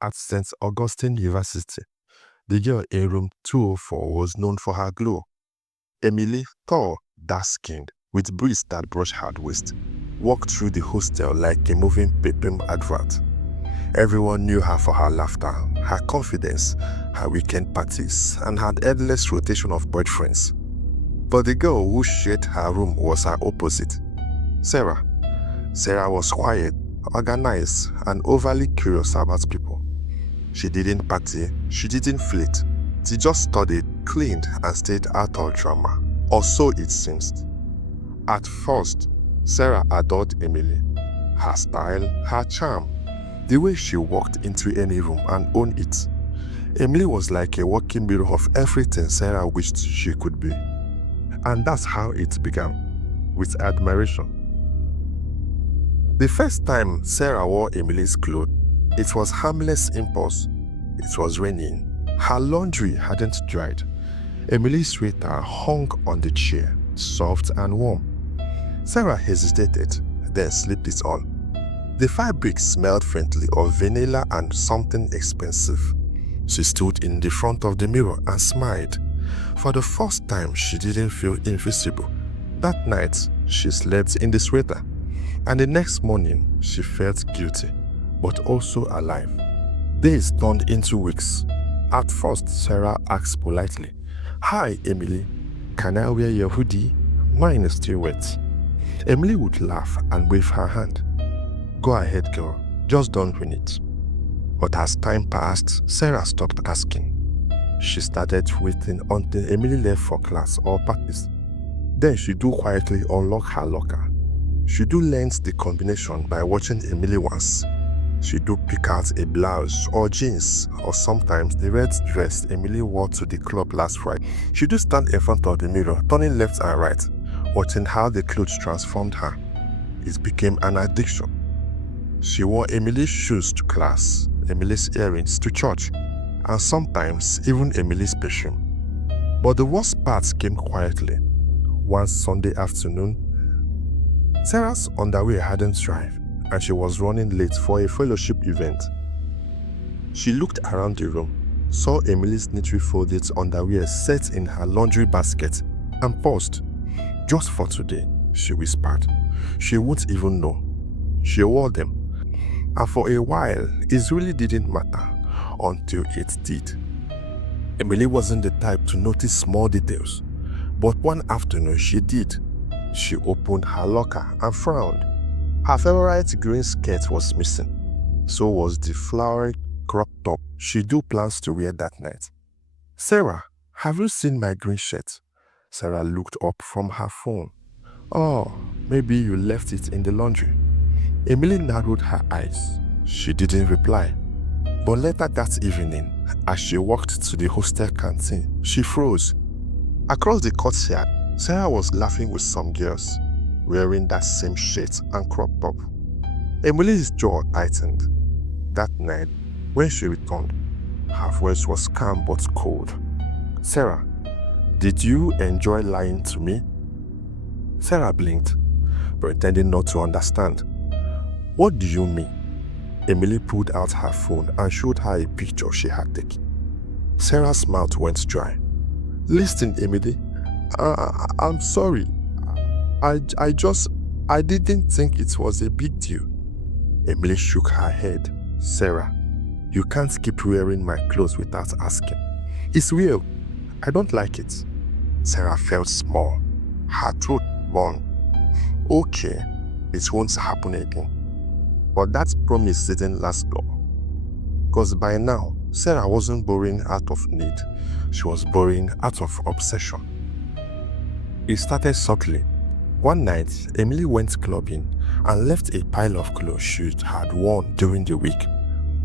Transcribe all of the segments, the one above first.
at St. Augustine University. The girl in room 204 was known for her glow. Emily, tall, dark-skinned, with breasts that brushed her waist, walked through the hostel like a moving perfume advert. Everyone knew her for her laughter, her confidence, her weekend parties, and her endless rotation of boyfriends. But the girl who shared her room was her opposite, Sara. Sara was quiet, organized, and overly curious about people. She didn't party, she didn't flirt. She just studied, cleaned, and stayed out of drama. Or so it seems. At first, Sara adored Emily. Her style, her charm, the way she walked into any room and owned it. Emily was like a walking mirror of everything Sara wished she could be. And that's how it began, with admiration. The first time Sara wore Emily's clothes, it was harmless impulse. It was raining. Her laundry hadn't dried. Emily's sweater hung on the chair, soft and warm. Sara hesitated, then slipped it on. The fabric smelled faintly of vanilla and something expensive. She stood in the front of the mirror and smiled. For the first time, she didn't feel invisible. That night, she slept in the sweater. And the next morning, she felt guilty, but also alive. Days turned into weeks. At first, Sara asked politely, "Hi, Emily. Can I wear your hoodie? Mine is still wet." Emily would laugh and wave her hand. "Go ahead, girl. Just don't ruin it." But as time passed, Sara stopped asking. She started waiting until Emily left for class or practice. Then she'd do quietly unlock her locker. She'd learn the combination by watching Emily once. She'd pick out a blouse or jeans, or sometimes the red dress Emily wore to the club last Friday. She'd stand in front of the mirror, turning left and right, watching how the clothes transformed her. It became an addiction. She wore Emily's shoes to class, Emily's earrings to church, and sometimes even Emily's perfume. But the worst part came quietly. One Sunday afternoon, Sara's underwear hadn't dried, and she was running late for a fellowship event. She looked around the room, saw Emily's neatly folded underwear set in her laundry basket, and paused. "Just for today," she whispered. She wouldn't even know. She wore them. And for a while, it really didn't matter until it did. Emily wasn't the type to notice small details, but one afternoon she did. She opened her locker and frowned. Her favorite green skirt was missing. So was the flowery crop top she plans to wear that night. "Sara, have you seen my green shirt?" Sara looked up from her phone. "Oh, maybe you left it in the laundry." Emily narrowed her eyes. She didn't reply. But later that evening, as she walked to the hostel canteen, she froze. Across the courtyard, Sara was laughing with some girls, wearing that same shirt and crop top. Emily's jaw tightened. That night, when she returned, her voice was calm but cold. "Sara, did you enjoy lying to me?" Sara blinked, pretending not to understand. "What do you mean?" Emily pulled out her phone and showed her a picture she had taken. Sara's mouth went dry. "Listen, Emily, I'm sorry. I didn't think it was a big deal." Emily shook her head. "Sara, you can't keep wearing my clothes without asking. It's real. I don't like it." Sara felt small. Her throat burned. "Okay, it won't happen again." But that promise didn't last long. Because by now, Sara wasn't borrowing out of need. She was borrowing out of obsession. It started subtly. One night, Emily went clubbing and left a pile of clothes she had worn during the week.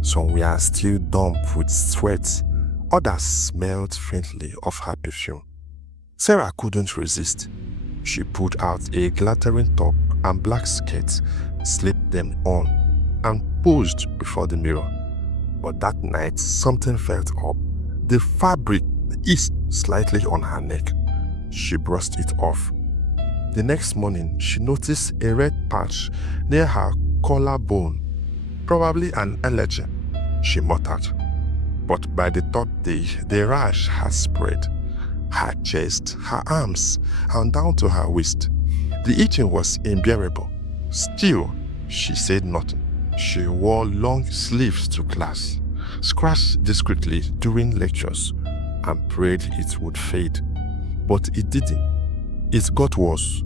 Some were still damp with sweat. Others smelled faintly of her perfume. Sara couldn't resist. She pulled out a glittering top and black skirt, slipped them on, and posed before the mirror. But that night, something felt up. The fabric eased slightly on her neck. She brushed it off. The next morning, she noticed a red patch near her collarbone, probably an allergy. she muttered. But by the third day, the rash had spread. Her chest, her arms, and down to her waist. The itching was unbearable. Still, she said nothing. She wore long sleeves to class, scratched discreetly during lectures, and prayed it would fade. But it didn't. It got worse.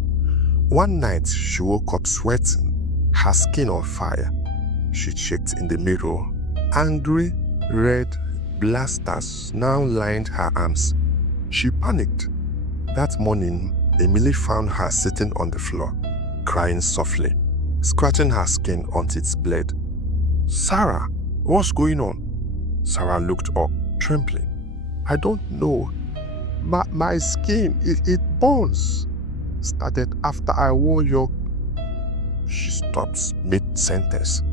One night, she woke up sweating, her skin on fire. She checked in the mirror. Angry, red blasters now lined her arms. She panicked. That morning, Emily found her sitting on the floor, crying softly, scratching her skin until it bled. "Sara, what's going on?" Sara looked up, trembling. "I don't know. My skin, it burns. Started after I wore your..." She stopped mid-sentence.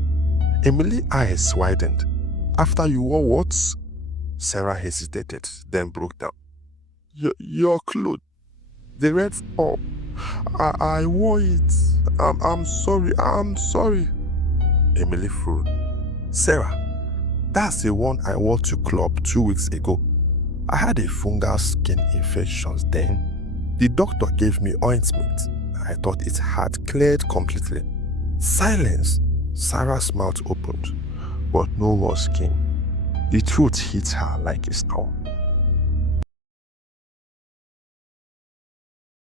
Emily's eyes widened. "After you wore what?" Sara hesitated, then broke down. Your clothes, the red top. I wore it. I'm sorry. Emily frowned. "Sara, that's the one I wore to club 2 weeks ago. I had a fungal skin infection then. The doctor gave me ointment. I thought it had cleared completely." Silence. Sara's mouth opened, but no more skin. The truth hit her like a storm.